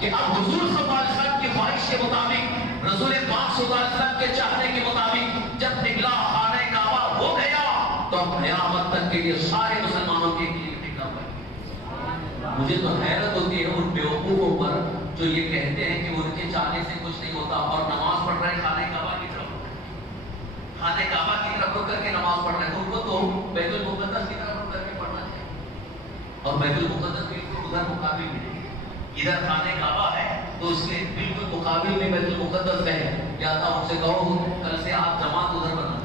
کہ اب حضور صلی اللہ علیہ وسلم کی خواہش کے مطابق، رسول پاک صلی اللہ علیہ وسلم کے چاہنے کے مطابق جب قبلہ خانہ کعبہ ہو گیا تو اب قیامت تک کے لیے سارے مسلمانوں کے لیے قبلہ بن۔ مجھے تو حیرت ہوتی ہے ان بیوقوفوں پر جو یہ کہتے ہیں کہ ان کے چاہنے سے کچھ نہیں ہوتا اور نماز پڑھ رہے خانہ کعبہ کی طرف، خانہ کعبہ کی طرف رک کر کے نماز پڑھ رہے ہیں۔ ان کو تو بیت المقدس کی طرف رک کر کے پڑھنا چاہیے، اور بیت المقدس بالکل ادھر مقابل میں نہیں، ادھر خانہ کعبہ ہے تو اس کے بالکل مقابل میں بیت المقدس ہے۔ یا تھا ان سے کہو کل سے آپ جماعت ادھر بنا،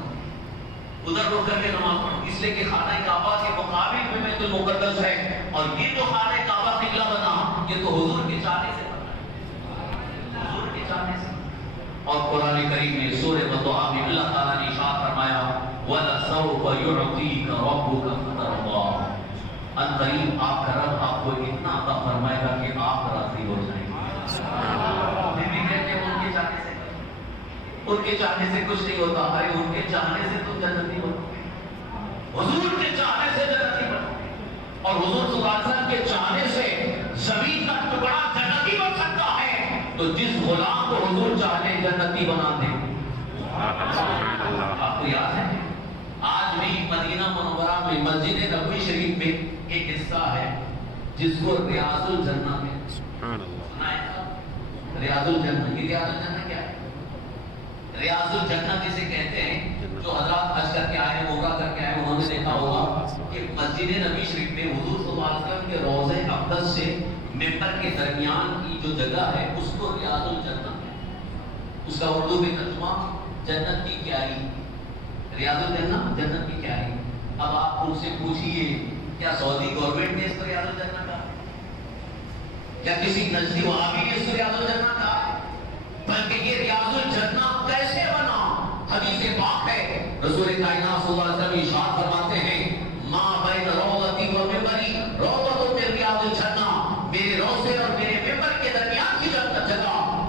ادھر رک کر کے نماز پڑھو، اس لیے کہ خانہ کعبہ کے مقابل میں بیت المقدس ہے، اور یہ جو خانہ کعبہ قبلہ بنا یہ تو حضور کے چاہنے سے بنا ہے، حضور کے چاہنے سے۔ اور قرآن کریم میں سورہ بطحہ میں اللہ تعالیٰ نے ارشاد فرمایا وَلَسَوْفَ يُعْطِيكَ رَبُّكَ فَتَرْضَىٰ، ان قریب آپ کا رب آپ کو اتنا عطا فرمائے گا کہ آپ راضی ہو جائیں گے۔ پھر بھی کہتے ہیں ان کے چاہنے سے، ان کے چاہنے سے کچھ نہیں ہوتا، ارے ان کے چاہنے سے تو جنتی بنو گے، حضور کے چاہنے سے جنتی بنو گے، اور حضور صلی اللہ علیہ وسلم کے چاہنے سے زمین کا ٹکڑا جنتی بن سکتا ہے، تو جس غلام کو حضور چاہے جنتی بنا دیں۔ آپ کو یاد ہے آج بھی مدینہ منورہ میں مسجد نبوی شریف میں ایک حصہ ہے جس کو ریاض الجنہ میں سنا ہے، ریاض الجنہ۔ یہ ریاض الجنہ کیا ہے؟ ریاض الجنہ جسے کہتے ہیں، جو حضرات حج کر کے آئے ہیں، عمرہ کر کے آئے ہیں، انہوں نے دیکھا ہوگا کہ مسجد نبوی شریف میں حضور صلی اللہ علیہ وسلم کے روضہ اقدس سے ممبر کے درمیان کی جو جگہ ہے اس کو ریاض الجنہ ہے، اس کا اردو میں ترجمہ جنت کی کیاری، ریاض الجنہ جنت کی کیاری۔ اب آپ ان سے پوچھئے کیا سعودی گورنمنٹ نے اس کو ریاض الجنہ کہا؟ کیا کسی نجدی وہابی نے اس کو ریاض الجنہ کہا؟ بلکہ یہ ریاض الجنہ کیسے بنا؟ حدیث پاک ہے، رسول کائنات صلی اللہ علیہ وسلم ارشاد فرماتے ہیں ما بین روضتی و ممبری روضۃ من ریاض الجنہ، میرے روضے اور میرے ممبر کے درمیان کی جگہ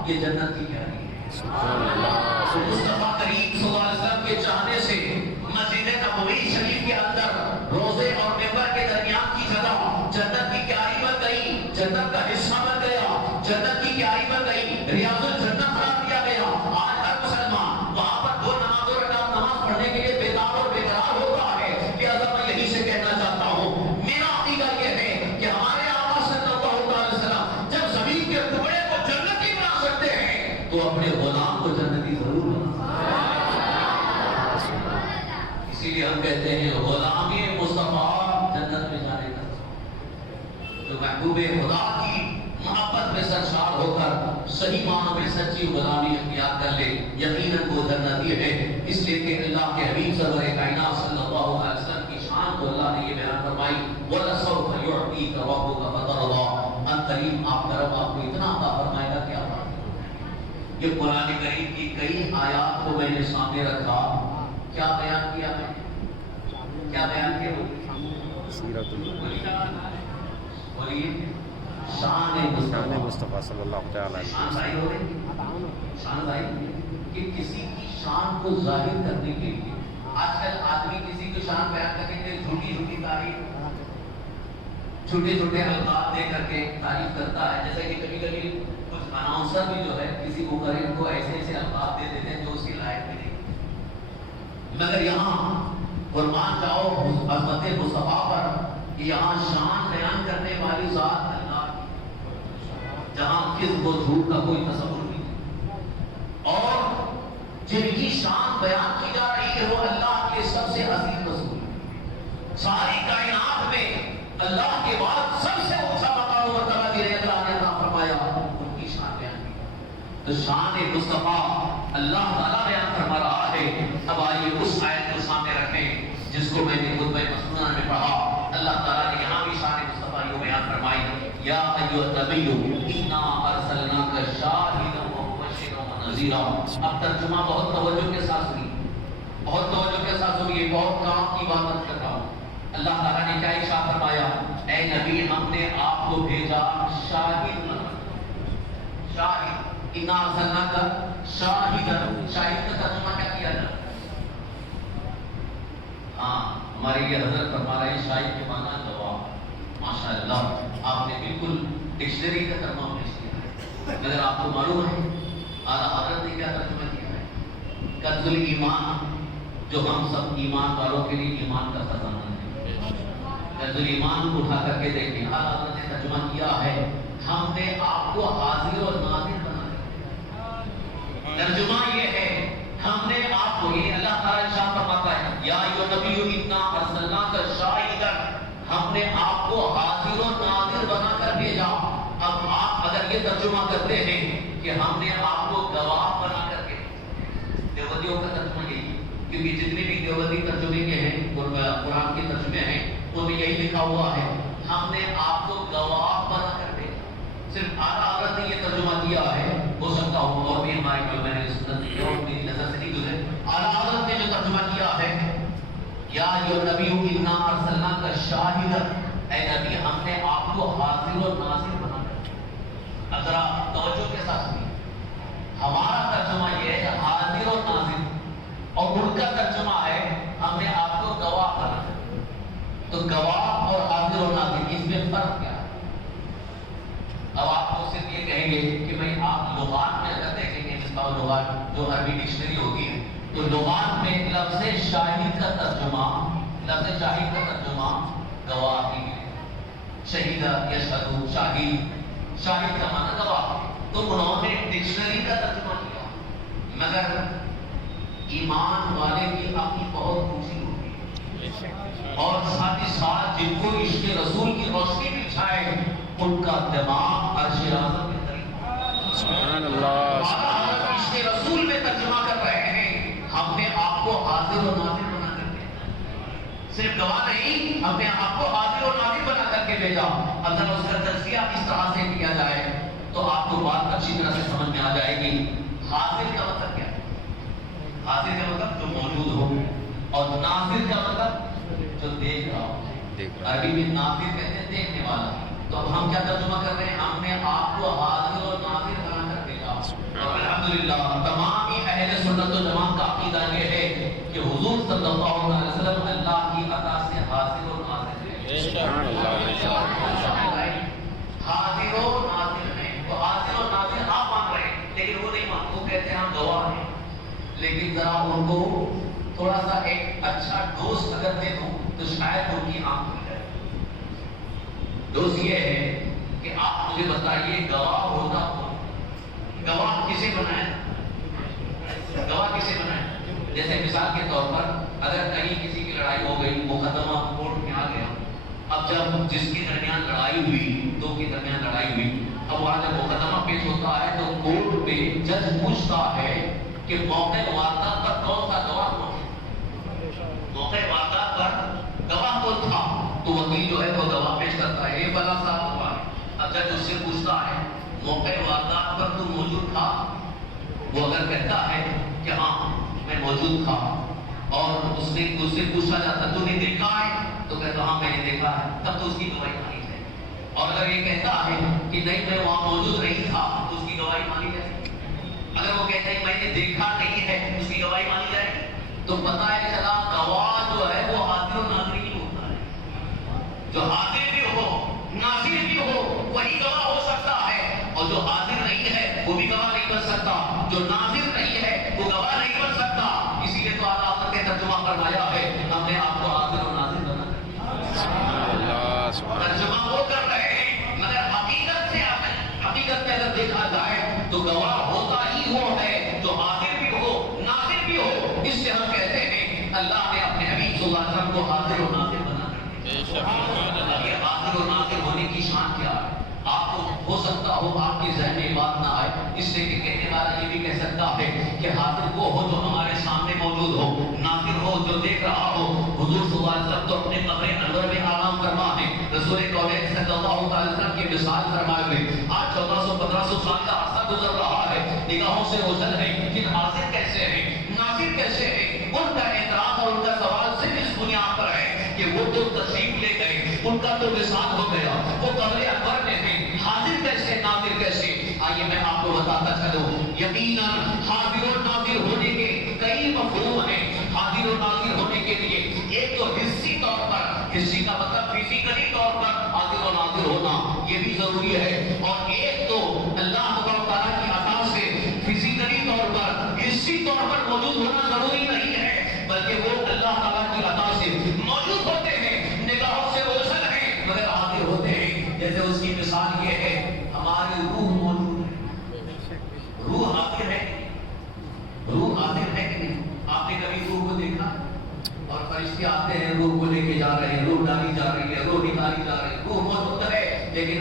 یہ جنت کی کیاری ہے۔ سبحان اللہ۔ مصطفیٰ کریم صلی اللہ علیہ وسلم کے چاہنے سے مسجد نبوی شریف کے اندر روضے اور ممبر کے درمیان کی جگہ جنت کی کیاری بن گئی، جنت کا حصہ بن گیا، جنت کی کیاری بن گئی، ریاض الجنہ قرار دیا گیا۔ آج ہر مسلمان وہاں پر دو نمازوں رکعت نماز پڑھنے کے لیے بیدار اور بیقرار ہوتا ہے۔ لہذا میں یہی سے کہنا چاہتا ہوں، میرا عقیدہ یہ ہے کہ ہمارے آقا صلی اللہ علیہ وسلم جب زمین کے ٹکڑے کو جنتی بنا سکتے ہیں تو اپنے غلام کو جنتی ضرور بنا سکتے ہیں۔ اسی لیے ہم کہتے ہیں غلامی مصطفیٰ جنت میں جانے کا، جو محبوب خدا کی محبت میں سرشار ہو کر صحیح معنوں میں سچی غلامی اختیار کر لے، یقیناً وہ جنتی ہے۔ اس لیے کہ اللہ کے حبیب سرور کائنات صلی اللہ علیہ وسلم کی شان کو اللہ نے یہ بیان فرمائی وَلَسَوْفَ يُعْطِيكَ رَبُّكَ فَتَرْضَىٰ، ان قریب آپ کا رب آپ کو اتنا عطا فرمائے گا کہ آپ راضی ہو جائیں گے۔ یہ قرآن کریم کی کئی آیات کو میں نے سامنے رکھا، کیا بیان کیا میں نے؟ کیا بیان کیا؟ بولیے شان مصطفیٰ صلی اللہ علیہ شان ظاہر وسلم۔ ہو رہی، شان ظاہر کہ کسی کی شان کو ظاہر کرنے کے لیے آج کل آدمی کسی کی شان بیان کرنے کے لیے جھوٹی جھوٹی تعریف، چھوٹے چھوٹے الفاظ دے کر کے تعریف کرتا ہے۔ جیسے کہ کبھی کبھی کچھ اناؤنسر بھی جو ہے کسی مقرر کو ایسے ایسے الفاظ دے دیتے ہیں جو اس کی لائق بھی نہیں، مگر یہاں قربان جاؤ عظمت مصطفیٰ پر، یہاں شان بیان کرنے والی ذات اللہ کی، جہاں کذب و جھوٹ کا کوئی تصور نہیں، اور جن کی شان بیان کی جا رہی ہے وہ اللہ کے سب سے عظیم رسول، ساری کائنات میں اللہ کے بعد سب سے اونچا مقام و مرتبہ جنہیں اللہ نے عطا فرمایا، ان کی شان بیان کی۔ تو شان مصطفیٰ اللہ تعالیٰ بیان فرما رہا ہے۔ اب آئیے اس آیت کو سامنے رکھیں جس کو میں نے خطبہ مسنونہ میں پڑھا۔ اللہ تعالیٰ نے یہاں بھی شان مصطفیٰ یوں بیان فرمائی یا ایھا النبی انا ارسلناک شاہدا ومبشرا ونذیرا۔ اب ترجمہ بہت توجہ کے ساتھ سنیے، بہت توجہ کے ساتھ سنیے، بہت کام کی بات کر رہا ہوں۔ اللہ تعالیٰ نے کیا ارشاد فرمایا؟ اے نبی ہم نے آپ کو بھیجا شاہد، شاہد، انا ارسلناک شاہدا۔ شاہد کا ترجمہ کیا کیا جائے؟ ہاں ہمارے یہ حضرت فرما رہے ہیں شاہد کے معنی جواب۔ ماشاءاللہ آپ نے بالکل ڈکشنری کا ترجمہ پیش کیا ہے۔ مگر آپ کو معلوم ہے اعلیٰ حضرت نے کیا ترجمہ کیا ہے؟ کنز الایمان، جو ہم سب ایمان والوں کے لیے ایمان کا خزانہ ہے۔ کنز الایمان کو اٹھا کر کے دیکھیں، اعلیٰ حضرت نے ترجمہ کیا ہے ہم نے آپ کو حاضر اور ناظر بنا دیا۔ ترجمہ یہ ہے ہم نے آپ کو، یہ اللہ تعالیٰ ارشاد فرماتا ہے یا ایھا النبی انا ارسلناک شاہدا، ہم نے آپ کو حاضر و ناظر بنا کر بھیجا۔ اب آپ اگر یہ ترجمہ کرتے ہیں کہ ہم نے آپ کو گواہ بنا کر کے، دیوبندیوں کا ترجمہ یہی، کیونکہ جتنے بھی دیوبندی ترجمے کے ہیں قرآن کے ترجمے ہیں ان میں یہی لکھا ہوا ہے ہم نے آپ کو گواہ بنا کر بھیجا۔ صرف اعلیٰ حضرت نے یہ ترجمہ کیا ہے، ہو سکتا ہو اور بھی ہمارے جو میں نے سنت کی اور میری نظر سے نہیں گزرے، اعلیٰ حضرت نے جو ترجمہ کیا ہے یا ایھا النبی انا ارسلناک شاہدا، اے نبی ہم نے آپ کو حاضر و ناظر بنا کر۔ اب ذرا توجہ کے ساتھ سنیے، ہمارا ترجمہ یہ ہے حاضر و ناظر، اور ان کا ترجمہ ہے ہم نے آپ کو گواہ بنا کر۔ تو گواہ اور حاضر و ناظر اس میں فرق کیا ہے؟ اب آپ کو صرف یہ کہیں گے کہ بھئی آپ لغات میں اگر دیکھیں گے، مصباح اللغات جو عربی ڈکشنری ہوتی ہے تو لغات میں لفظ شاہد کا ترجمہ گواہی ہے۔ شہید یشہد، شاہد کا معنی گواہ، تو انہوں نے ڈکشنری کا ترجمہ کیا، مگر ایمان والے کی عقل بہت اونچی ہوتی ہے، اور ساتھ ہی ساتھ جن کو عشق رسول کی روشنی بھی چھائے ان کا دماغ عرش اعظم کے قریب۔ سبحان اللہ، عشق رسول میں ترجمہ کر رہے ہیں ہم نے آپ کو حاضر و ناظر بنا کر بھیجا، صرف گواہ نہیں، ہم نے آپ کو حاضر و ناظر بنا کر کے بھیجا۔ اب اگر اس کا تجزیہ اس طرح سے کیا جائے تو آپ کو بات اچھی طرح سے سمجھ میں آ جائے گی۔ حاضر کا مطلب کیا ہے؟ حاضر کا مطلب جو موجود ہو، اور ناظر کا مطلب جو دیکھ رہا ہو۔ عربی میں ناظر کہتے ہیں دیکھنے والا۔ تو اب ہم کیا ترجمہ کر رہے ہیں؟ ہم نے آپ کو حاضر اور ناظر بنا کر بھیجا۔ اور الحمدللہ تمام اہل سنت و جماعت کا عقیدہ یہ ہے کہ حضور صلی اللہ علیہ وسلم اللہ کی عطا سے حاضر و ناظر ہیں۔ سبحان اللہ، حاضر و ناظر ہیں۔ تو حاضر و ناظر آپ مان رہے ہیں، لیکن وہ نہیں مان، وہ کہتے ہیں ہم گواہ ہیں۔ لیکن ذرا ان کو تھوڑا سا ایک اچھا ڈوز اگر دے دوں تو شاید ان کی آنکھ کھل جائے۔ ڈوز یہ ہے کہ آپ مجھے بتائیے گواہ ہوتا کون؟ گواہ کسے بنائے؟ گواہ کسے بنائے؟ جیسے مثال کے طور پر اگر کہیں کسی کی لڑائی ہو گئی، مقدمہ کورٹ میں آ گیا، اب جب جس کے درمیان لڑائی ہوئی، دو کے درمیان لڑائی ہوئی، اب وہاں جب مقدمہ پیش ہوتا ہے تو کورٹ میں جج پوچھتا ہے کہ موقع واردات پر کون سا گواہ کون؟ موقع واردات پر گواہ کون تھا؟ تو وکیل جو ہے وہ گواہ پیش کرتا ہے، یہ فلاں صاحب ہوا ہے۔ اب جج اس سے پوچھتا ہے موقع واردات پر تو موجود تھا؟ وہ اگر کہتا ہے کہ ہاں میں موجود تھا، اور اس سے پوچھا جاتا تو نے دیکھا ہے؟ تو کہتا ہاں میں نے دیکھا ہے، تب تو اس کی گواہی مانی جائے۔ اور اگر یہ کہتا ہے کہ نہیں میں وہاں موجود نہیں تھا، تو اس کی گواہی مانی جائے۔ اگر وہ کہتا ہے میں نے دیکھا نہیں ہے، اس کی گواہی مانی جائے گی۔ تو پتہ ہے چلا گواہ جو ہے وہ حاضر و ناظر ہی ہوتا ہے۔ جو حاضر بھی ہو ناظر بھی ہو وہی گواہ ہو سکتا ہے، اور جو حاضر نہیں ہے وہ بھی گواہ نہیں بن سکتا، جو ناظر نہیں ہے وہ گواہ نہیں بن سکتا۔ اسی لیے تو اعلیٰ حضرت نے ترجمہ فرمایا ہے ہم نے آپ کو حاضر و ناظر بنا کر۔ ترجمہ وہ کر رہے ہیں، مگر حقیقت سے حقیقت میں اگر دیکھا جائے تو گواہ ہوتا ہی وہ ہے جو حاضر بھی ہو ناظر بھی ہو۔ اس سے ہم کہتے ہیں اللہ نے اپنے حبیب صلی اللہ علیہ وسلم کو حاضر و ناظر بنا کر۔ یہ حاضر و ناظر ہونے کی شان کیا ہے؟ آپ کو ہو سکتا ہو آپ کی ذہن میں بات نہ آئے، اس سے کہ کہنے والا یہ بھی کہہ سکتا ہے کہ حاضر وہ ہو جو ہمارے سامنے موجود ہو، ناظر ہو جو دیکھ رہا ہو۔ حضور صلی اللہ علیہ وسلم تو اپنے قبر انور میں آرام فرما ہے، رسول کونین صلی اللہ علیہ وسلم کی مثال فرمائے ہوئے آج 1400-1500 سال کا عرصہ گزر رہا ہے، نگاہوں سے اوجھل ہے کہ حاضر کیسے ہیں، ناظر کیسے ہیں۔ ان کا اعتراض اور ان کا سوال صرف اس بنیاد پر ہے کہ وہ تو تشریف لے گئے، ان کا تو وصال ہو گیا، وہ قبر انور میں تھے، حاضر کیسے ناظر کیسے؟ آئیے میں آپ کو بتاتا چلوں، یقیناً حاضر و ناظر ہونے کے کئی مفہوم ہیں۔ حاضر و ناظر ہونے کے لیے ایک تو حصی طور پر، حصی کا مطلب فزیکلی طور پر حاضر و ناظر ہونا یہ بھی ضروری ہے، اور ایک تو اللہ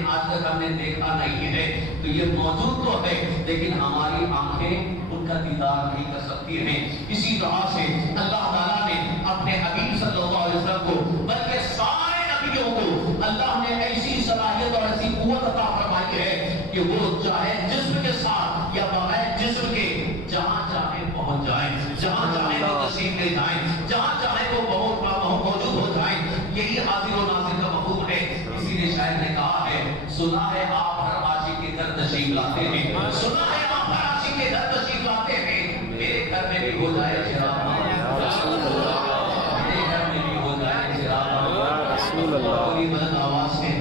آج تک ہم نے دیکھا نہیں ہے. تو یہ موجود تو ہے لیکن ہماری آنکھیں ان کا دیدار نہیں کر سکتی ہیں. اسی طرح سے اللہ تعالیٰ نے اپنے حبیب صلی اللہ علیہ وسلم کو بلکہ سارے نبیوں کو اللہ نے ایسی صلاحیت اور ایسی قوت عطا فرمائی ہے کہ وہ چاہے جسم کے ساتھ یا بغیر جسم کے جہاں چاہے پہنچ جائیں, جہاں چاہے وہ تشریف لے جائیں, جہاں چاہے وہ موجود ہو جائیں. یہی حاضر و ناظر کا مفہوم ہے. اسی نے شاعر نے کہا ہے, سنا ہے آپ ہر عاشق کے گھر تشریف لاتے ہیں, سنا ہے آپ ہر عاشق کے گھر تشریف لاتے ہیں. میرے گھر میں بھی ہو جائے چراغ, میرے گھر میں بھی ہو جائے چراغ, کوئی بلند آواز سے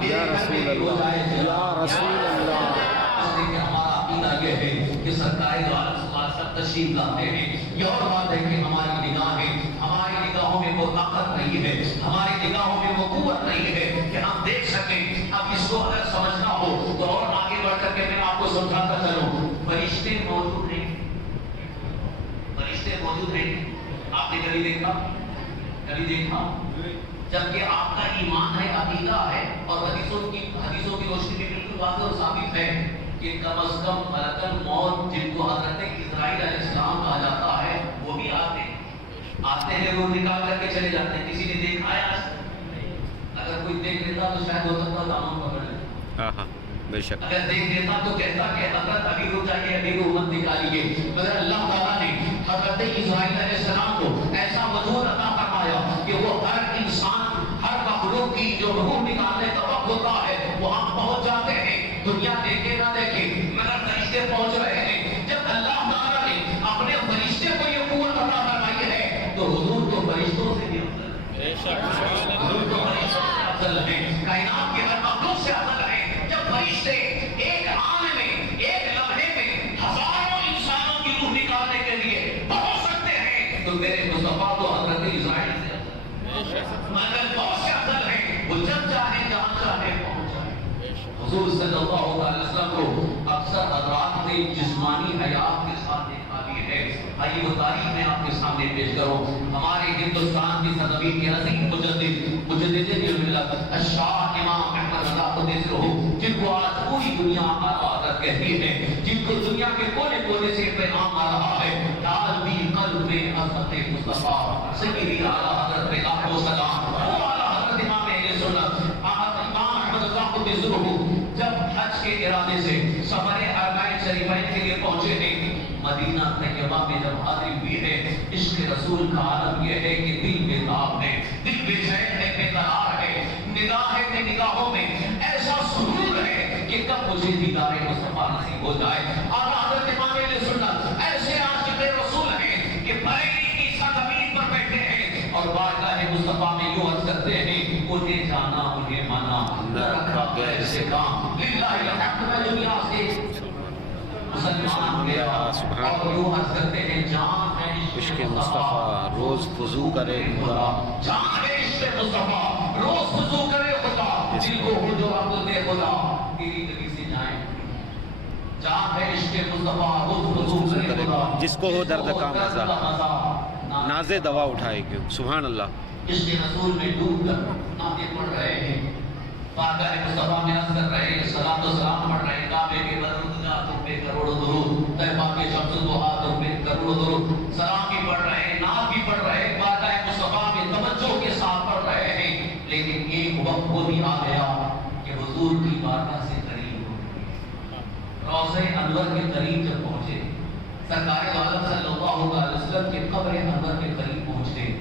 میرے گھر میں بھی ہو جائے چراغ. اس لیے کہ ہمارا عقیدہ یہ ہے کہ سرکار دو عالم صلی اللہ علیہ وسلم تشریف لاتے ہیں. یہ اور بات ہے کہ ہماری نگاہیں, ہماری نگاہوں میں وہ طاقت نہیں ہے, ہماری نگاہوں میں وہ قوت نہیں ہے کہ ہم دیکھ سکیں. اب اس کو اگر سمجھنا ہو تو اور آگے بڑھ کر کے میں آپ کو سمجھاتا چلوں. فرشتے موجود ہیں, فرشتے موجود ہیں. آپ نے کبھی دیکھا, کبھی دیکھا؟ جبکہ آپ کا ایمان ہے, عقیدہ ہے اور حدیثوں کی روشنی میں بالکل واضح اور ثابت ہے کہ کم از کم ملک الموت جن کو حضرت اسرائیل علیہ السلام کہا جاتا ہے وہ بھی آتے ہیں, روح نکال کر کے چلے جاتے ہیں. کسی نے دیکھا ہے؟ اگر کوئی دیکھ لیتا تو شاید ہو سکتا دامن پکڑ لیتا. بے شک اگر دیکھ لیتا تو کہتا کہ حضرت ابھی رک جائیے, ابھی امت نکالیے. مگر اللہ تعالیٰ نے حضرت اسرائیل علیہ السلام کو ایسا وجود عطا فرمایا کہ وہ ہر انسان, ہر مخلوق کی جو روح نکالنے کا وقت ہوتا ہے وہاں پہنچ جاتے ہیں. دنیا دیکھے نہ دیکھے مگر فرشتے پہنچ رہے ہیں. جب اللہ تعالیٰ نے اپنے فرشتے کو یہ قوت عطا فرمائی ہے تو حضور تو فرشتوں سے بھی افضل ہے, حضور تو فرشتوں سے افضل ہے, کائنات کے ہر مخلوق سے افضل ہے. جب فرشتے ایک آن میں, ایک لمحے میں ہزاروں انسانوں کی روح نکالنے کے لیے پہنچ سکتے ہیں تو میرے مصطفیٰ تو حضرت اسرائیل سے افضل ہے, مگر بہت سے افضل ہیں. وہ جب چاہے جہاں چاہے پہنچ جائے. حضور صلی اللہ علیہ وسلم کو اکثر حضرات نے جسمانی حیات کے ساتھ دیکھا بھی ہے. آئیے وہ تاریخ میں آپ کے سامنے پیش کروں. ہمارے ہندوستان کی سرزمین کے عظیم مجدد ملت الشاہ امام احمد رضا قدس رہو, جن کو آج پوری دنیا عبادت کہتی ہے, جن کو دنیا کے کونے کونے سے پیغام آ رہا ہے. آج بھی قلب میں حضرت مصطفیٰ سیدی اعلیٰ حضرت آپ و سلام وہ اعلیٰ حضرت امام اہل سنت امام احمد رضا قدس رہو جب حج کے ارادے سے سفر حرمین شریفین کے لیے پہنچے ہیں, مدینہ طیبہ میں جب حاضری ہوئی ہے, عشق رسول کا عالم یہ ہے کہ دل بے تاب ہے, دل بے چین ہے, بے قرار ہے. نگاہیں میں نگاہوں میں ایسا سرور ہے کہ کب مجھے دیدار مصطفیٰ نصیب ہو جائے. اعلیٰ حضرت امام اہل سنت ایسے عاشق رسول ہیں کہ بریلی کی سرزمین پر بیٹھے ہیں اور بارگاہ مصطفیٰ میں یوں عرض کرتے ہیں, انہیں جانا انہیں مانا نہ رکھا غیر سے کام, للہ الحمد. میں دنیا سے مسلمان گیا اور یوں عرض کرتے ہیں, جان ہے عشق مصطفیٰ روز وضو کرے خدا, جان ہے عشق مصطفیٰ روز وضو کرے خدا, دل کو ہو جو عبد دے خدا تیری گلی سے جائیں. جان ہے عشق مصطفیٰ روز وضو کرے خدا, جس کو ہو درد کا مزہ ناز دوا اٹھائے کیوں. سبحان اللہ. عشق رسول میں ڈوب کر نعتیں پڑھ رہے ہیں, بارگاہ مصطفیٰ میں عرض کر رہے ہیں, صلاۃ و سلام پڑھ رہے ہیں. کعبے کے بدرودگاہ تم پہ کروڑوں درود, طیبہ کے شمس الضحیٰ تم پہ کروڑوں درود. سلام بھی پڑھ رہے ہیں, نعت بھی پڑھ رہے ہیں, بارگاہ مصطفیٰ میں توجہ کے ساتھ پڑھ رہے ہیں. لیکن ایک وقت وہ بھی آ گیا کہ حضور کی بارگاہ سے قریب ہو گئے. روضہ انور کے قریب جب پہنچے, سرکار دو عالم صلی اللہ علیہ وسلم کے قبر انور کے قریب پہنچے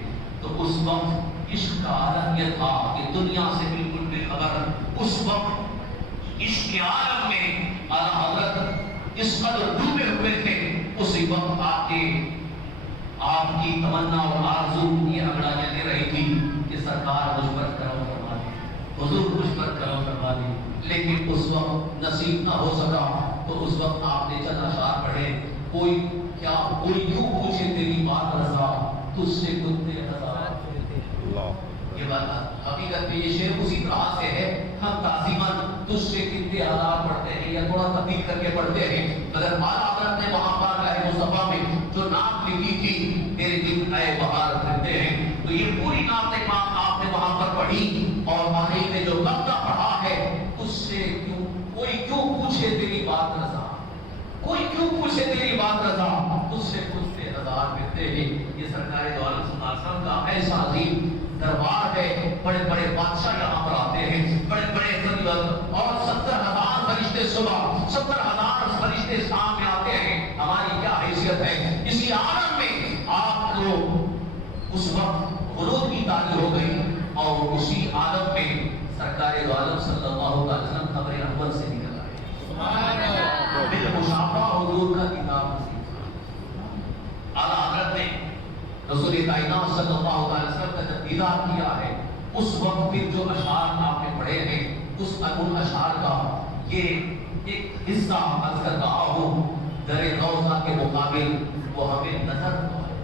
تو اس وقت عشق کا عالم یہ تھا کہ دنیا سے بالکل بے خبر. اس وقت عشق کے عالم میں اعلیٰ حضرت اس قدر ڈوبے ہوئے تھے. اسی وقت آپ کی تمنا اور آرزو یہ اگڑا دے رہی تھی کہ سرکار مجھ پر کرم فرما دے, حضور مجھ پر کرم فرما دے. لیکن اس وقت نصیب نہ ہو سکا. تو اس وقت آپ نے چند اشعار پڑھے, کوئی یوں پوچھے تیری بات رضا, تجھ سے کتے ہزار. یہ بات حقیقت میں یہ شعر اسی طرح سے ہے. ہم تعظیماً تجھ سے کتنے ہزار پڑھتے ہیں یا تھوڑا تبدیل کر کے پڑھتے ہیں, مگر اعلیٰ حضرت نے وہاں پر مصطفیٰ میں جو نعت لکھی تھی, تیرے دل اے بہار پھرتے ہیں, تو یہ پوری نعت آپ نے وہاں پر پڑھی. اور آخر میں جو بندہ پڑھا ہے اس سے تیری بات رضا، تجھ سے کچھ 1000 ملتے ہیں. یہ سرکار دو عالم صلی اللہ علیہ وسلم کا ایسا عظیم دربار ہے. بڑے بڑے بادشاہ یہاں پر آتے ہیں، بڑے بڑے اور 70,000 فرشتے صبح، 70,000 فرشتے شام میں آتے ہیں. ہماری کیا حیثیت ہے اسی عالم میں؟ آپ کو اس وقت غروب کی تعلیم ہو گئی اور اسی عالم میں سرکار دو عالم صلی اللہ علیہ وسلم قبر اول سے نکل آئے. بالمشافہ حضور کا کتاب اعلیٰ حضرت نے رسول کائنات صلی اللہ علیہ وسلم کا جب دیدار کیا ہے، اس وقت پھر جو اشعار آپ نے پڑھے ہیں اس ان اشعار کا یہ ایک حصہ عرض کر رہا ہوں. در روضہ کے مقابل وہ ہمیں نظر تو آیا.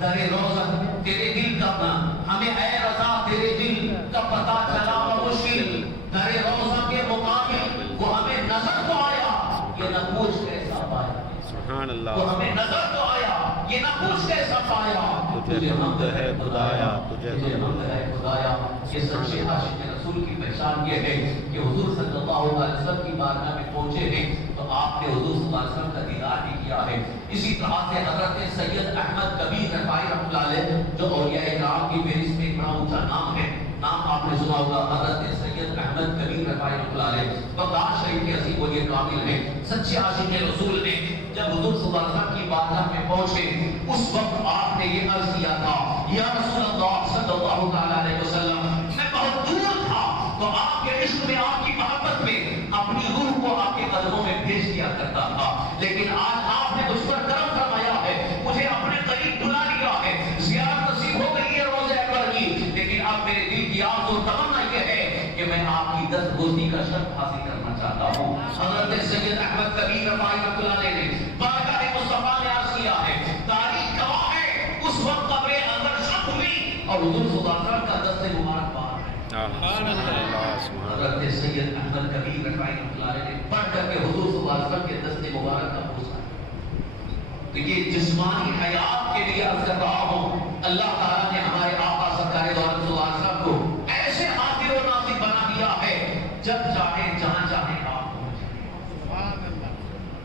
در روضہ تیرے دل کا ہمیں اے رضا تیرے دل کا پتہ چلا مشکل. در روضہ کے مقابل وہ ہمیں نظر تو آیا، یہ نہ پوچھ کیسا پایا. سبحان اللہ. وہ ہمیں نظر تو آیا، یہ نہ پوچھ کیسا پایا. تجھے حمد ہے خدایا، تجھے حمد ہے خدایا. یہ سچے عاشق رسول کی پہچان یہ ہے کہ حضور صلی اللہ علیہ وسلم کی بارگاہ میں پہنچے ہیں تو آپ نے حضور صلی اللہ علیہ وسلم کا دیدار بھی کیا ہے. اسی طرح سے حضرت سید احمد کبیر رفاعی رحمۃ اللہ علیہ جو اولیاء کرام کی فہرست میں ایک بڑا اونچا نام ہے، نام آپ نے سنا ہوگا حضرت سید احمد کبیر رفاعی رحمۃ اللہ علیہ بغداد شریف کے عظیم ولی کامل ہیں. سچے عاشق رسول نے جب حضور صلی اللہ علیہ وسلم کی بارگاہ میں پہنچے اس وقت آپ نے یہ عرض کیا تھا، یا رسول اللہ صلی اللہ تعالی علیہ وسلم میں بہت دور تھا تو آپ کے عشق میں، آپ کی محبت میں اپنی روح کو آپ کے قدموں میں بھیج دیا کرتا تھا، لیکن آج آپ نے مجھ پر کرم فرمایا ہے، مجھے اپنے قریب بلا لیا ہے، زیارت نصیب ہو گئی ہے روضہ اکبر کی. لیکن اب میرے دل کی آرزو اور تمنا یہ ہے کہ میں آپ کی دستگوشی کا شرف حاصل کرنا چاہتا ہوں. حضرت سید احمد کبیر رفاعی رحمۃ اللہ علیہ نے بارگاہ مصطفیٰ میں عرض کیا ہے، تاریخ گواہ ہے اس وقت قبر اندر شق ہوئی اور حضور صلی اللہ علیہ وسلم کا دست مبارک باہر ہے. حضرت سید احمد کبیر رفاعی رحمۃ اللہ علیہ نے پڑھ کر کے حضور صلی اللہ علیہ وسلم کے دست مبارک کا بوسہ. تو یہ جسمانی حیات کے لیے عرض کر رہا ہوں، اللہ تعالیٰ نے ہمارے آقا سرکار دو عالم صلی اللہ علیہ وسلم کو ایسے حاضر و ناصر بنا دیا ہے، جب چاہے جہاں چاہے آپ پہنچے.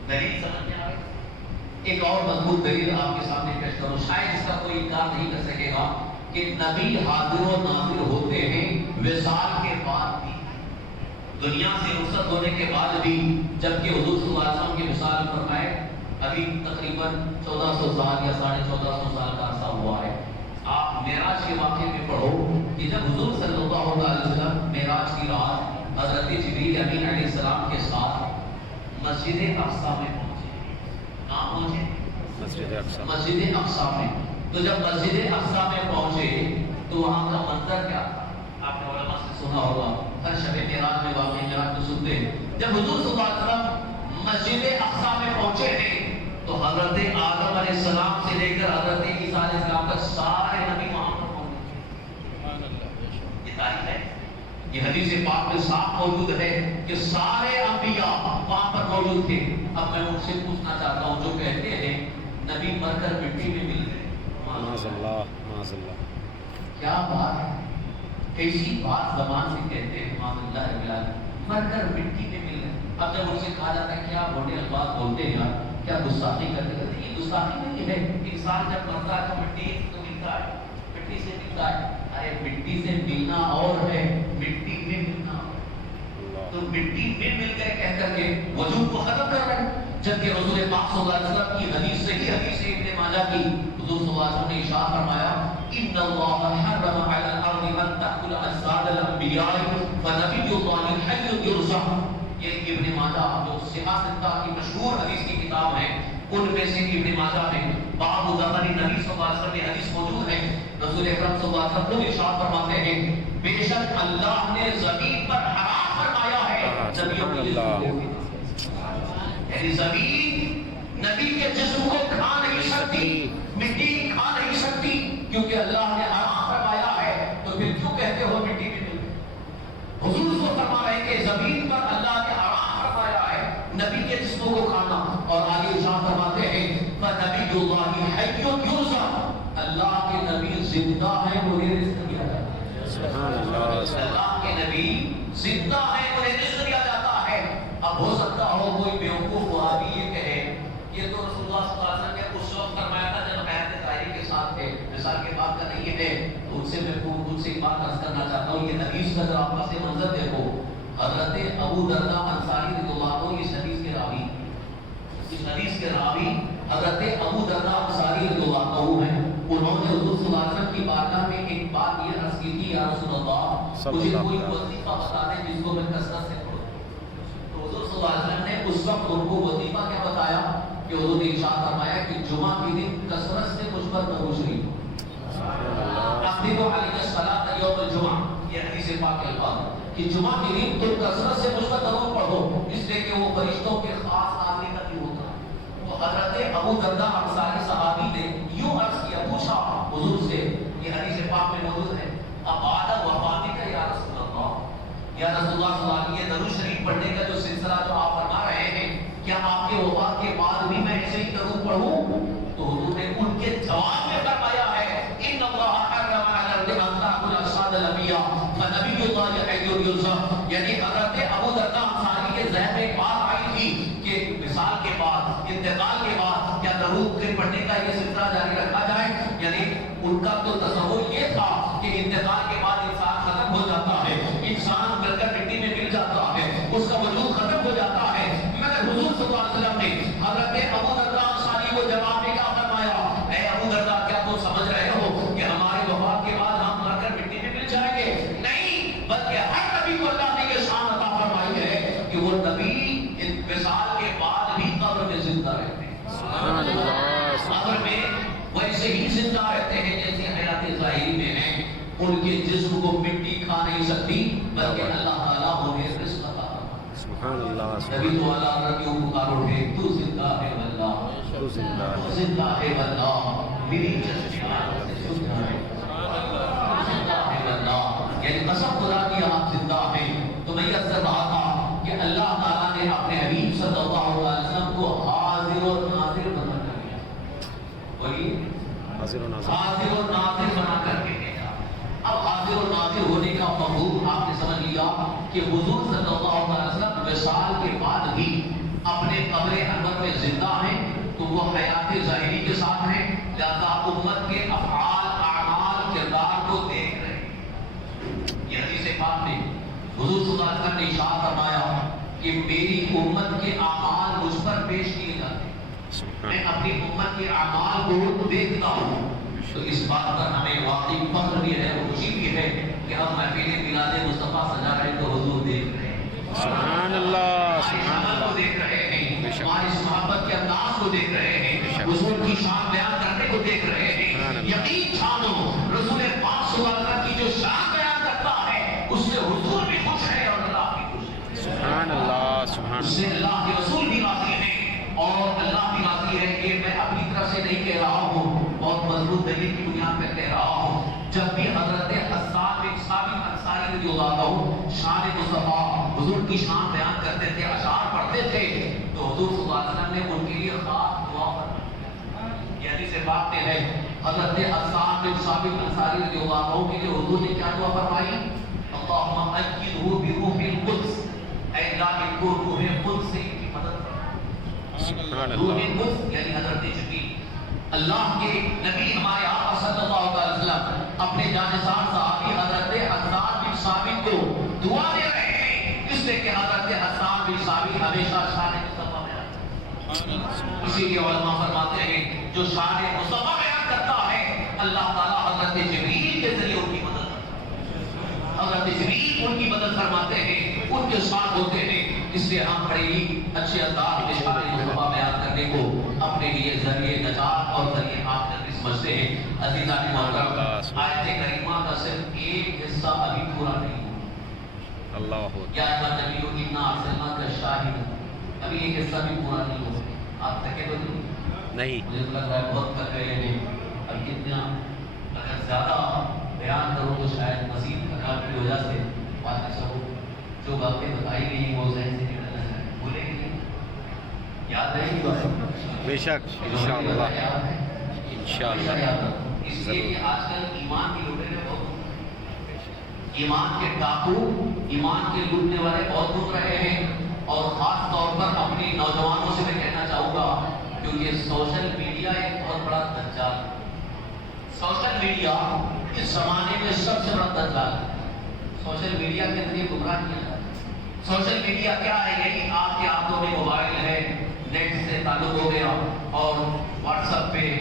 دلیل سمجھ میں آ رہی؟ ایک اور مضبوط دلیل آپ کے سامنے پیش کروں، شاید اس کا کوئی انکار نہیں کر سکے گا کہ نبی حاضر و ناظر ہوتے ہیں وصال کے بعد بھی، دنیا سے رخصت ہونے کے بعد بھی، جبکہ حضور صلی اللہ علیہ وسلم کے وصال فرمائے ابھی تقریباً 1400 سال یا 1450 سال کا عرصہ ہوا ہے. آپ معراج کے واقعے میں پڑھو کہ جب حضور صلی اللہ علیہ وسلم معراج کی رات حضرت جبریل امین علیہ السلام کے ساتھ مسجد اقصی میں پہنچے. کہاں پہنچے؟ مسجد اقصی میں. تو جب مسجد اقصی میں پہنچے تو وہاں کا منظر کیا تھا؟ آپ نے علماء سے سنا ہوگا، ہر شب معراج میں واقعی معراج کو سنتے ہیں. جب حضور صلی اللہ علیہ وسلم مسجد اقصی میں پہنچے ہیں تو حضرت آدم علیہ السلام سے لے کر حضرت عیسیٰ علیہ السلام تک سارے نبی وہاں پر پہنچے. یہ تاریخ ہے، یہ حدیث پاک میں صاف موجود ہے کہ سارے انبیاء وہاں پر موجود تھے. اب میں ان سے پوچھنا چاہتا ہوں جو کہتے ہیں نبی مر کر مٹی میں مل گئے، کیا بات ہے، کیسی بات زبان سے کہتے ہیں مر کر مٹی میں مل گئے. اب جب ان سے کہا جاتا ہے کیا بڑے الفاظ بولتے ہیں یار، کیا گستاخی کرتے ہیں؟ یہ گستاخی نہیں ہے. انسان جب مرتا ہے تو مٹی تو ملتا ہے، مٹی سے ملتا ہے. ارے مٹی سے ملنا اور ہے، مٹی میں ملنا اور ہے. تو مٹی میں مل گئے کہہ کر کے وجود کو ختم کر رہے ہیں، جبکہ رسول پاک صلی اللہ علیہ وسلم کی حدیث صحیح حدیث ہے ابن ماجہ کی، حضور صلی اللہ علیہ وسلم نے ارشاد فرمایا ان اللہ حرم علی الارض من تأکل اجساد الانبیاء فنبی اللہ حی یرزق. یہ ابن ماجہ جو صحاح ستہ کی مشہور حدیث کی کتاب ہے ان میں سے ابن ماجہ میں باب ذکر نبی صلی اللہ علیہ وسلم میں حدیث موجود ہے. رسول اکرم صلی اللہ علیہ وسلم ارشاد فرماتے ہیں بے شک اللہ نے زمین پر حرام فرمایا ہے یعنی زمین نبی کے جسم کو کھا نہیں سکتی، مٹی کھا نہیں سکتی، کیونکہ اللہ نے حرام فرمایا ہے. تو پھر کیوں کہتے ہو مٹی میں مل گئے؟ حضور کو فرما رہے کہ زمین پر اللہ نے حرام فرمایا ہے نبی کے جسموں کو کھانا. اور آگے ارشاد فرماتے ہیں فنبی اللہ حی یرزق، اللہ کے نبی زندہ ہے انہیں رزق دیا جاتا ہے. اللہ کے نبی زندہ ہے انہیں رزق دیا جاتا ہے. اب ہو سکتا ہو کوئی بیوقوف وہابی یہ کہے یہ سی بات عرض کرنا چاہتا ہوں. یہ حدیث کا ذرا پس منظر دیکھو. حضرت ابو درداء انصاری رضی اللہ عنہ اس حدیث کے راوی حضرت ابو درداء انصاری رضی اللہ عنہ ہیں. انہوں نے حضور صلی اللہ علیہ وسلم کی بارگاہ میں ایک بات یہ عرض کی تھی, یا رسول اللہ مجھے کوئی وظیفہ بتا دیں جس کو میں کثرت سے پڑھوں. تو حضور صلی اللہ علیہ وسلم نے اس وقت ان کو وظیفہ کیا بتایا کہ حضور نے ارشاد فرمایا کہ جمعہ کے دن کثرت سے مجھ پر درود شریف اقدروا علی الصلاۃ یوم الجمعہ. یہ حدیث پاک کے الفاظ کہ جمعہ کے دن تم کثرت سے مجھ پر درود پڑھو, اس لیے کہ وہ فرشتوں کے خاص آدمی کا دن ہوتا. تو حضرت ابو درداء انصاری صحابی نے یوں عرض کیا, پوچھا حضور سے, یہ حدیث پاک میں موجود ہے, اب بعد وفات کا یا رسول اللہ, یا رسول اللہ صلی اللہ علیہ وسلم یہ درود شریف پڑھنے کا جو سلسلہ جو آپ فرما رہے ہیں, کیا آپ کے وفات کے بعد بھی میں ایسے ہی درود پڑھوں؟ تو حضور نے ان کے جواب میں فرمایا ہے, ان اللہ حرم علی الربا ان تاکل اجساد الانبیاء فنبی اللہ یحیی یرزق. یعنی حضرت ابو درداء انصاری کے ذہن میں ایک بات آئی تھی کہ وصال کے بعد, انتقال کے بعد کیا درود پڑھنے کا یہ سلسلہ جاری رکھا جائے. یعنی ان کا تو تصور یہ تھا کہ انتقال کے بعد انسان ختم ہو جاتا ہے, انسان گل کر مٹی میں مل جاتا ہے, اس کا وجود ختم ہو جاتا ہے. مگر حضور صلی اللہ علیہ وسلم نے حضرت ابو درداء انصاری کو جواب میں کیا فرمایا, اے ابو درداء کیا تم سمجھ رہے ہو کہ ہمارے وفات کے بعد ہم مر کر مٹی میں مل جائیں گے؟ نہیں, بلکہ ہر نبی کو اللہ نے یہ شان عطا فرمائی ہے کہ وہ نبی وصال کے بعد بھی قبر میں زندہ رہتے ہیں. قبر میں ویسے ہی زندہ رہتے ہیں جیسے حیات ظاہری میں ہیں. ان کے جسم کو مٹی کھا نہیں سکتی, بلکہ اللہ تعالیٰ انہیں رزق عطا فرماتا ہے. نبی تو اللہ ربیوں پکار اٹھے, تو زندہ ہے واللہ, تو زندہ ہے واللہ, میری جسمیات سے زندہ ہے, زندہ ہے واللہ. یعنی قسم خدا کی آپ زندہ ہیں. تو میں یہ اثر رہا تھا کہ اللہ تعالیٰ نے اپنے حبیب صلی اللہ علیہ وسلم کو حاضر و ناظر بنا کر دیا. بولیے, حاضر و ناظر بنا کر کے دیا. اب حاضر و ناظر ہونے کا مفہوم آپ نے سمجھ لیا کہ حضور صلی اللہ علیہ وسلم وصال کے بعد بھی اپنے قبر انور میں زندہ ہیں, تو وہ حیات ظاہری کے ساتھ ہیں, لہذا امت کے افعال, اعمال, کردار کو دیکھ رہے ہیں. یہ حدیث پاک میں حضور صلی اللہ علیہ وسلم نے ارشاد فرمایا کہ میری امت کے اعمال مجھ پر پیش کیے جاتے ہیں, میں اپنی امت کے اعمال کو دیکھتا ہوں. تو اس بات پر ہمیں واقعی فخر بھی ہے, خوشی بھی ہے کہ ہم محفل میلاد مصطفیٰ سجا رہے ہیں تو حضور دیکھ رہے ہیں. سبحان اللہ, سبحان اللہ کو دیکھ رہے ہیں, ہماری اس محبت کے انداز کو دیکھ رہے ہیں, حضور کی شان بیان کرنے کو دیکھ رہے ہیں. یقین جانو رسول پاک صلی اللہ علیہ وسلم کی جو شان بیان کرتا ہے اس سے حضور بھی خوش ہے اور اللہ بھی خوش ہے. سبحان اللہ, سبحان اس سے اللہ کے رسول بھی راضی ہیں اور اللہ بھی راضی ہے. کہ میں اپنی طرف سے نہیں کہہ رہا ہوں, بہت مضبوط دلیل کی بنیاد پہ کہہ رہا ہوں. جب بھی حضرت حسان بن ثابت انصاری رضی اللہ عنہ شان مصطفیٰ حضور کی شان بیان کرتے تھے, اشعار پڑھتے تھے, تو حضور صلی اللہ علیہ وسلم نے ان کے لیے خاص دعا فرمائی. یہ حدیث پاک میں ہے, حضرت حسان بن ثابت انصاری رضی اللہ عنہ کے لیے حضور نے کیا دعا فرمائی, اللہم ایدہ بروح القدس, اے اللہ ان کو روح قدس سے ان کی مدد فرمائی. روح قدس یعنی حضرت جبریل, اللہ کے نبی ہمارے آقا صلی اللہ علیہ وسلم اپنے جانشان صحابی حضرت حسان بن ثابت کو دعا دے رہے ہیں, اس لیے کہ حضرت حسان بن ثابت ہمیشہ شان مصطفیٰ بیان کرتے ہیں. اسی لیے علماء فرماتے ہیں جو شان مصطفیٰ بیان کرتا ہے اللہ تعالیٰ حضرت جبریل کے ذریعے ان کی مدد کرتا ہے. حضرت جبریل ان کی مدد فرماتے ہیں, ان کے ساتھ ہوتے ہیں. اس لیے ہم بڑے ہی اچھے انداز میں شان مصطفیٰ بیان کرنے کو اپنے لیے ذریعے نجات اور ذریعے آخرت سمجھتے ہیں. عزیزان محترم, آیت کریمہ کا صرف ایک حصہ ابھی پورا نہیں ہوا. اللہ یا نبی انا ارسلناک شاہدا, ابھی ایک حصہ بھی پورا نہیں ہوا. آپ تھکے تو نہیں؟ مجھے تو لگ رہا ہے بہت تھک گئے ہیں. اب کتنا اگر زیادہ بیان کرو تو شاید مزید تھکان کی وجہ سے بات ایسا ہو, جو باتیں بتائی گئی وہ ذہن سے نکل نہ جائے. بولے گی نہیں, یاد رہے گی بات بے شک, انشاءاللہ انشاءاللہ. اس لیے کہ آج کل ایمان کی لٹیرے بہت, ایمان کے ڈاکو, ایمان کے لوٹنے والے بہت لوٹ رہے ہیں. اور خاص طور پر اپنی نوجوانوں سے میں کہنا چاہوں گا, کیونکہ سوشل میڈیا ایک بہت بڑا دجال. سوشل میڈیا اس زمانے میں سب سے بڑا دجال ہے۔ سوشل میڈیا کے ذریعے گمراہ کیا جاتا ہے۔ سوشل میڈیا کیا ہے؟ یہی آپ کے ہاتھوں میں موبائل ہے، نیٹ سے تعلق ہو گیا، اور واٹس ایپ پہ،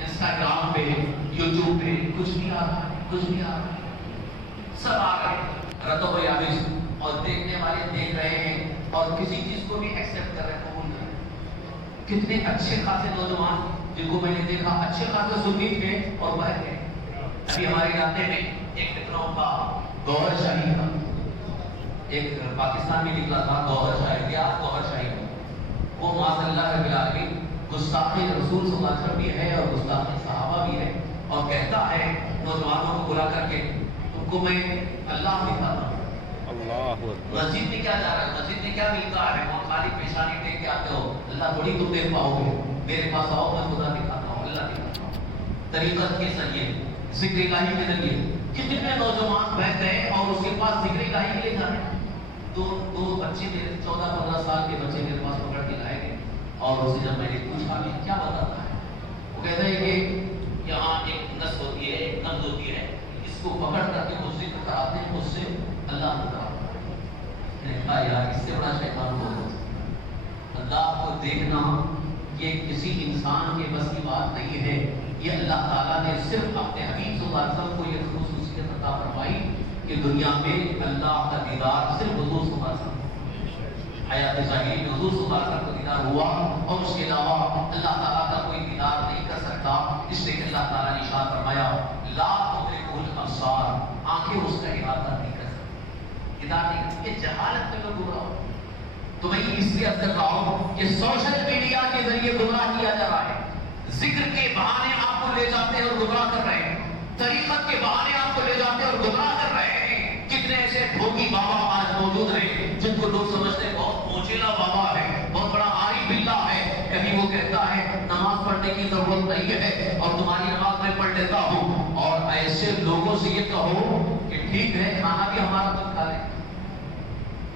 انسٹاگرام پہ، یوٹیوب پہ کچھ بھی آ رہا ہے، کچھ بھی آ رہا ہے، سب آ رہے ہیں رتو یابش، اور دیکھنے والے دیکھ رہے ہیں اور کسی چیز کو بھی ایکسپٹ کر رہے ہیں، قبول کر رہے ہیں۔ کتنے اچھے خاصے نوجوان جن کو میں نے دیکھا اچھے خاصے سنی تھے اور بہر گئے۔ ابھی ہمارے علاقے میں ایک فکروں کا گوہر شاہی کا ایک پاکستان میں نکلا تھا، گوہر شاہی، یا گوہر شاہی، وہ ماشاء اللہ رب العالمین گستاخی رسول صلی اللہ علیہ وسلم بھی ہے اور گستاخی صحابہ بھی ہے، اور کہتا ہے نوجوانوں کو بلا کر کے تم کو میں اللہ دکھاتا ہوں۔ مسجد میں کیا جا رہا ہے؟ مسجد میں کیا ملتا ہے؟ وہاں خالی پیشانی ٹیک کے آتے ہو، اللہ تھوڑی تم دیکھ پاؤ گے، میرے پاس آؤ، میں خدا دکھاتا ہوں، اللہ دکھاتا ہوں۔ طریقت کے ذریعے، ذکر الہی کے ذریعے کتنے نوجوان بیٹھ گئے اور اس کے پاس ذکر الہی کے لیے جا رہے ہیں۔ دو بچے میرے 14-15 سال کے بچے میرے پاس پکڑ کے لائے گئے، اور اسے جب میں نے پوچھا کہ کیا بتاتا ہے، وہ کہتا ہے کہ یہاں ایک نس ہوتی ہے، ایک نبض ہوتی ہے، اس کو پکڑ کر کے مجھ سے کراتے ہیں، مجھ سے اللہ کو کراتا ہے۔ میں نے کہا یار اس سے بڑا شیطان کون ہو سکتا ہے؟ اللہ کو دیکھنا یہ کسی انسان کے بس کی بات نہیں ہے، یہ اللہ تعالیٰ نے صرف اپنے حبیب صلی اللہ علیہ وسلم کو یہ خصوصیت عطا فرمائی کہ دنیا میں اللہ کا دیدار صرف حضور صلی اللہ علیہ وسلم، حیات ظاہری میں حضور صلی اللہ علیہ وسلم کا دیدار ہوا، اور اس کے علاوہ اللہ تعالیٰ کا کوئی دیدار نہیں کر سکتا، اس لیے کہ اللہ تعالیٰ نے ارشاد فرمایا لا تدرکہ الابصار، آنکھیں اس کا احاطہ نہیں کر سکتی، دیدار نہیں کر سکتی۔ یہ جہالت میں لوگ گمراہ ہو، تو میں اس لیے عرض کر رہا ہوں کہ سوشل میڈیا کے ذریعے گمراہ کیا جا رہا ہے، ذکر کے بہانے آپ کو لے جاتے ہیں اور گمراہ کر رہے ہیں، طریقت کے بہانے آپ کو لے جاتے ہیں اور گمراہ کر رہے ہیں۔ کتنے ایسے ڈھوکی بابا آج موجود ہیں جن کو لوگ سمجھتے ہیں بہت موچیلا بابا ہے، بہت بڑا عارف باللہ ہے، کبھی وہ کہتا ہے نماز پڑھنے کی ضرورت نہیں ہے اور تمہاری نماز میں پڑھ لیتا ہوں، اور ایسے لوگوں سے یہ کہو کہ ٹھیک ہے کھانا بھی ہمارا تم کھا لیں۔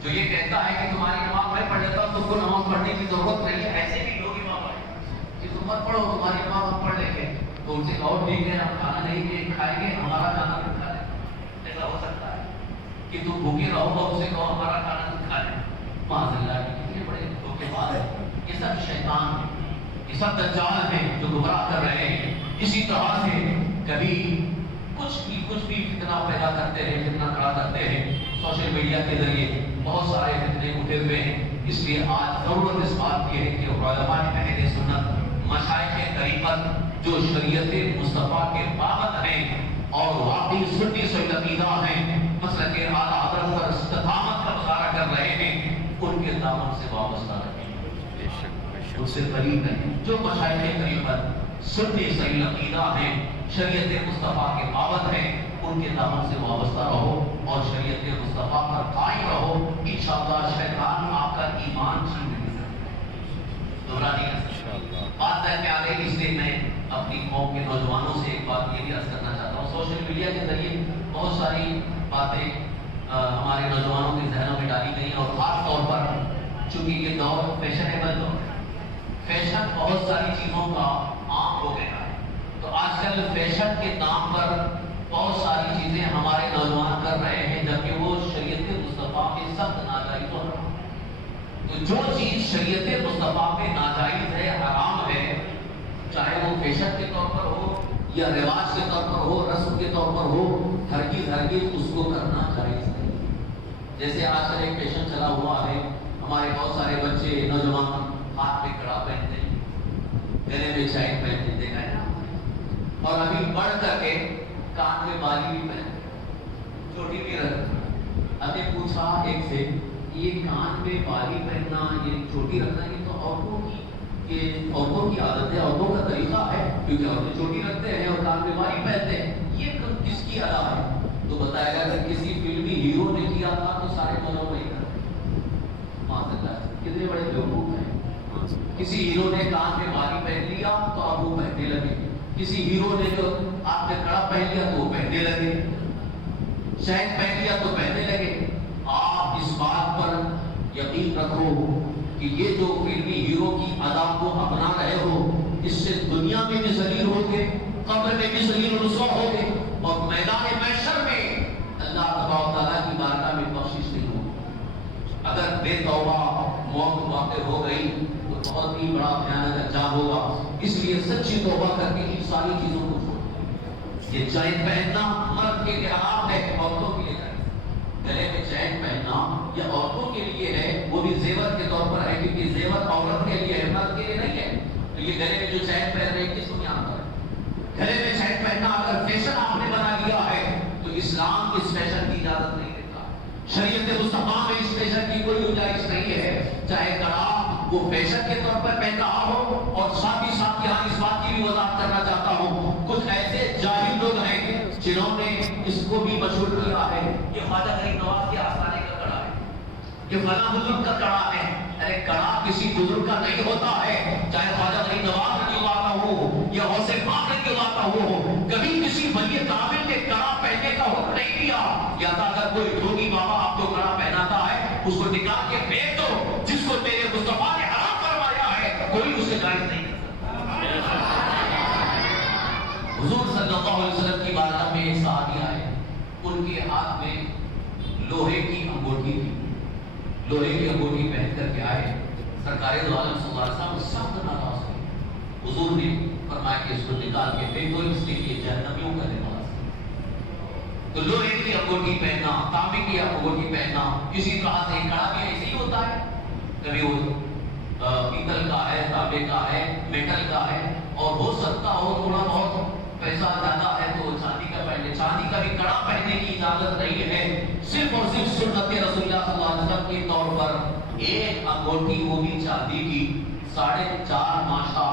جو یہ کہتا ہے کہ تمہاری نماز میں پڑھ لیتا ہوں، تم کو نماز پڑھنے کی ضرورت نہیں ہے، ایسے بھی لوگ امام ہیں کہ تم مت پڑھو، تمہاری نماز ہم پڑھ لیں گے، تو ان سے کہو ٹھیک ہے ہم کھانا نہیں کھائیں گے، ہمارا کھانا بھی کھا لیں۔ ایسا ہو سکتا ہے کہ تم بھوکے رہو اور اسے کہو ہمارا کھانا تم کھا لیں؟ معاذ اللہ کی کتنے بڑے دھوکے باز ہیں، یہ سب شیطان ہیں، یہ سب دجال ہیں جو گمراہ کر رہے ہیں۔ اسی طرح سے کبھی کچھ بھی فتنہ پیدا کرتے ہیں، فتنہ کھڑا کرتے ہیں سوشل میڈیا کے ذریعے، بہت سارے فتنے اٹھے ہوئے ہیں۔ اس لیے آج ضرورت اس بات کی ہے کہ علماء اہل سنت، مشائخ طریقت جو شریعت مصطفیٰ کے پابند ہیں اور واقعی سنی سعیدہ ہیں، مسلک اعلیٰ حضرت پر استقامت کا مظاہرہ کر رہے ہیں، ان کے دامن سے وابستہ رہیں، ان سے قریب رہیں۔ جو مشائخ طریقت سنی سعیدہ ہیں، شریعت مصطفیٰ کے پابند ہیں، ان کے دامن سے وابستہ رہو اور شریعت مصطفیٰ پر قائم رہو، انشاءاللہ شیطان آپ کا ایمان چھین نہیں سکتا، گمراہ نہیں کر سکتا۔ بات ذہن میں آ گئی، اس لیے میں اپنی قوم کے نوجوانوں سے ایک بات یہ بھی عرض کرنا چاہتا ہوں، سوشل میڈیا کے ذریعے بہت ساری باتیں ہمارے نوجوانوں کے ذہنوں میں ڈالی گئی ہیں، اور خاص طور پر چونکہ یہ دور فیشنیبل دور ہے، فیشن بہت ساری چیزوں کا عام ہو گیا ہے، تو آج کل فیشن کے نام پر بہت ساری چیزیں ہمارے نوجوان کر رہے ہیں، جبکہ وہ شریعت مصطفیٰ میں سخت ناجائز ہو رہا ہے۔ تو جو چیز شریعت مصطفیٰ میں ناجائز ہے، حرام ہے، چاہے وہ فیشن کے طور پر ہو یا رواج کے طور پر ہو، رسم کے طور پر ہو، ہرگز اس کو کرنا جائز نہیں۔ جیسے آج کل ایک فیشن چلا ہوا ہے، ہمارے بہت سارے بچے نوجوان ہاتھ میں کڑا پہنتے ہیں، گلے میں چین پہنتے ہیں، دیکھا ہے نا، اور ابھی بڑھ کر کے کان میں بالی بھی پہنتے، چھوٹی بھی رکھتے۔ ہم نے پوچھا ایک سے یہ کان میں بالی پہننا، یہ چھوٹی رکھنا، یہ تو عورتوں کی عادت ہے، عورتوں کا طریقہ ہے، کیونکہ عورتیں چھوٹی رکھتے ہیں اور کان میں بالی پہنتے ہیں، یہ کس کی ادا ہے؟ تو بتائے گا کہ کسی فلمی ہیرو نے کیا تھا تو سارے نوجوان وہی کرتے۔ معاذ اللہ، کتنے بڑے بیوقوف ہیں۔ کسی ہیرو نے کان میں بالی پہن لیا تو اب وہ پہننے لگے، کسی ہیرو نے جو ہاتھ میں کڑا پہن لیا تو وہ پہننے لگے، شہد پہن لیا تو پہننے لگے۔ آپ اس بات پر یقین رکھو کہ یہ جو فلمی ہیرو کی ادا کو اپنا رہے ہو، اس سے دنیا میں بھی ذلیل ہوگے، قبر میں بھی ذلیل و رسوا ہوگے، اور میدان محشر میں اللہ تبارک و تعالیٰ کی بارگاہ میں بخشش نہیں ہوگی۔ اگر بے توبہ موت واقع ہو گئی تو بہت ہی بڑا بھیانک انجام ہوگا۔ اس لیے سچی توبہ کر کے ان ساری چیزوں کو چھوڑ۔ یہ چین پہننا مرد کے لیے حرام ہے، عورتوں کے لیے نہیں۔ گلے میں چین پہننا یہ عورتوں کے لیے ہے، وہ بھی زیور کے طور پر ہے، کیونکہ زیور عورت کے لیے ہے، مرد کے لیے نہیں ہے۔ تو یہ گلے میں جو چین پہن رہے ہیں کس بنیاد پر ہے؟ گلے میں چین پہننا اگر فیشن آپ نے بنا لیا ہے تو اسلام اس فیشن کی اجازت نہیں دیتا۔ شریعت مصطفیٰ میں اس فیشن کی کوئی گنجائش نہیں ہے۔ چاہے کڑا وہ فیشن کے طور پر پہن رہا ہو، اور ساتھ ہی ساتھ یہاں اس بات کی بھی وضاحت کرنا چاہتا ہوں، کچھ ایسے جاہل لوگ ہیں جنہوں نے اس کو بھی مشہور کیا ہے کہ خواجہ غریب نواز کے آستانے کا کڑا ہے، یہ فلاں بزرگ کا کڑا ہے۔ ارے کڑا کسی بزرگ کا نہیں ہوتا ہے، چاہے خواجہ غریب نواز رضی اللہ عنہ ہو یا غوث پاک رضی اللہ عنہ ہو، کبھی کسی ولی کامل نے کڑا پہننے کا حکم نہیں دیا۔ یا اگر کوئی ڈھونگی بابا آپ کو کڑا پہناتا ہے اس کو نکال کے پھینک دو، جس کو تیرے مصطفیٰ نے حرام فرمایا ہے کوئی اسے جائز نہیں کر سکتا۔ حضور صلی اللہ علیہ وسلم کی بارگاہ میں ایک صحابی آئے، ان کے ہاتھ میں لوہے کی انگوٹھی تھی، لوہے کی انگوٹھی پہن کر کے آئے۔ سرکار دو عالم صلی اللہ علیہ وسلم سخت ناراض ہوئے۔ حضور نے فرمایا کہ اس کو نکال کے پھینکو، اس لیے یہ جہنمیوں کا لباس ہے۔ تو لوہے کی انگوٹھی پہننا، تانبے کی انگوٹھی پہننا، اسی طرح سے کڑا بھی ایسے ہی ہوتا ہے، کبھی وہ پیتل کا ہے، تانبے کا ہے، میٹل کا ہے، اور ہو سکتا ہو تھوڑا بہت پیسہ زیادہ ہے تو چاندی کا پہن لے۔ چاندی کا بھی کڑا پہننے کی اجازت نہیں ہے، صرف اور صرف سنت رسول اللہ صلی اللہ علیہ وسلم کے طور پر ایک انگوٹھی وہ بھی چاندی کی 4.5 ماشا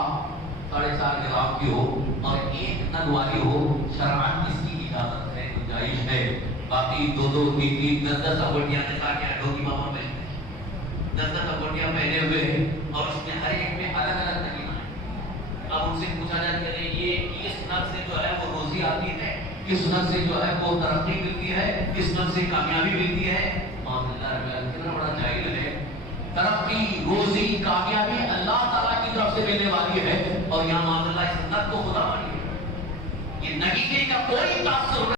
4.5 گرام کی ہو اور ایک نگ والی ہو، شرعاً اس کی اجازت ہے، گنجائش ہے۔ باقی 2-2 3-3 10-10 انگوٹھیاں جیسا کہ ڈھوکی بابا پہنتے ہیں، 10-10 انگوٹھیاں پہنے ہوئے ہیں اور اس میں ہر ایک میں الگ الگ نگینہ ہے۔ اب ان سے پوچھا جائے کہ یہ اس نگ سے جو ہے وہ روزی آتی ہے، اس نگ سے جو ہے وہ ترقی ملتی ہے، اس نگ سے کامیابی ملتی ہے؟ کتنا بڑا جاہل ہے۔ ترقی، روزی، کامیابی اللہ تعالیٰ کی طرف سے ملنے والی ہے، اور یہاں معاذ اللہ اس نگ کو خدا مانی ہے۔ یہ نگینے کا کوئی تاثر